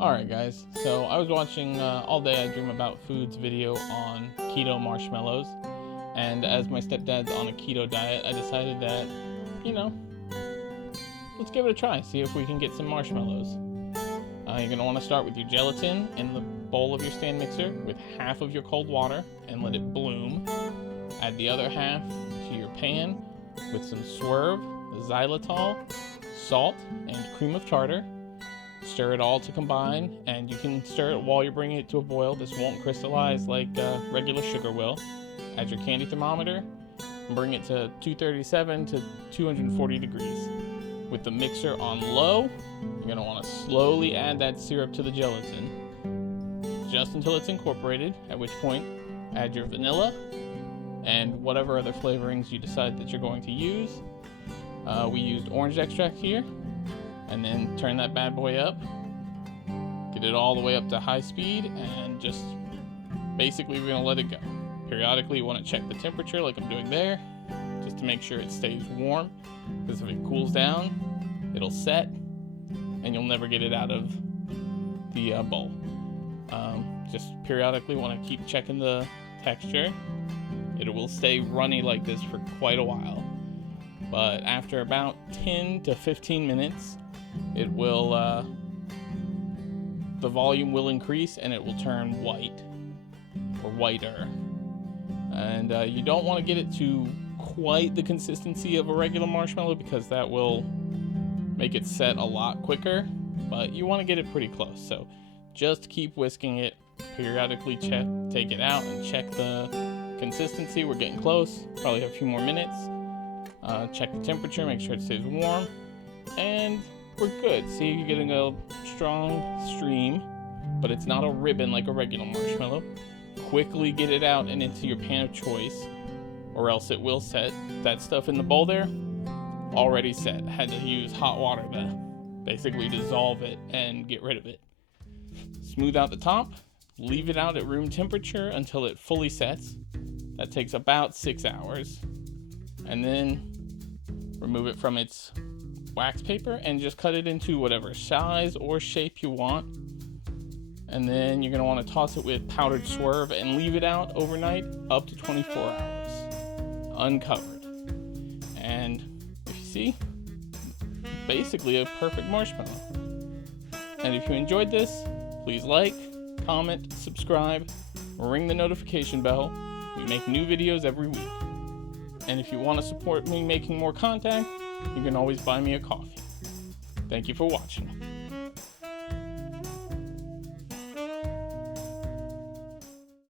Alright guys, so I was watching All Day I Dream About Foods video on Keto Marshmallows, and as my stepdad's on a keto diet, I decided that, let's give it a try, see if we can get some marshmallows. You're going to want to start with your gelatin in the bowl of your stand mixer with half of your cold water and let it bloom. Add the other half to your pan with some swerve, xylitol, salt, and cream of tartar. Stir it all to combine, and you can stir it while you're bringing it to a boil. This won't crystallize like regular sugar will. Add your candy thermometer and bring it to 237 to 240 degrees. With the mixer on low, you're going to want to slowly add that syrup to the gelatin just until it's incorporated, at which point add your vanilla and whatever other flavorings you decide that you're going to use. We used orange extract here. And then turn that bad boy up, get it all the way up to high speed, and just basically we're gonna let it go. Periodically you wanna check the temperature like I'm doing there, just to make sure it stays warm, because if it cools down, it'll set, and you'll never get it out of the bowl. Just periodically wanna keep checking the texture. It will stay runny like this for quite a while, but after about 10 to 15 minutes, it will, the volume will increase and it will turn white or whiter. And you don't want to get it to quite the consistency of a regular marshmallow because that will make it set a lot quicker, but you want to get it pretty close. So just keep whisking it, periodically take it out and check the consistency. We're getting close, probably a few more minutes. Check the temperature, make sure it stays warm, and we're good. See, you're getting a strong stream, but it's not a ribbon like a regular marshmallow. Quickly get it out and into your pan of choice, or else it will set. That stuff in the bowl there, already set. Had to use hot water to basically dissolve it and get rid of it. Smooth out the top, leave it out at room temperature until it fully sets. That takes about 6 hours. And then remove it from its wax paper and just cut it into whatever size or shape you want. And then you're going to want to toss it with powdered swerve and leave it out overnight up to 24 hours uncovered. And if you see, basically a perfect marshmallow. And if you enjoyed this, please like, comment, subscribe, ring the notification bell. We make new videos every week. And if you want to support me making more content, you can always buy me a coffee. Thank you for watching.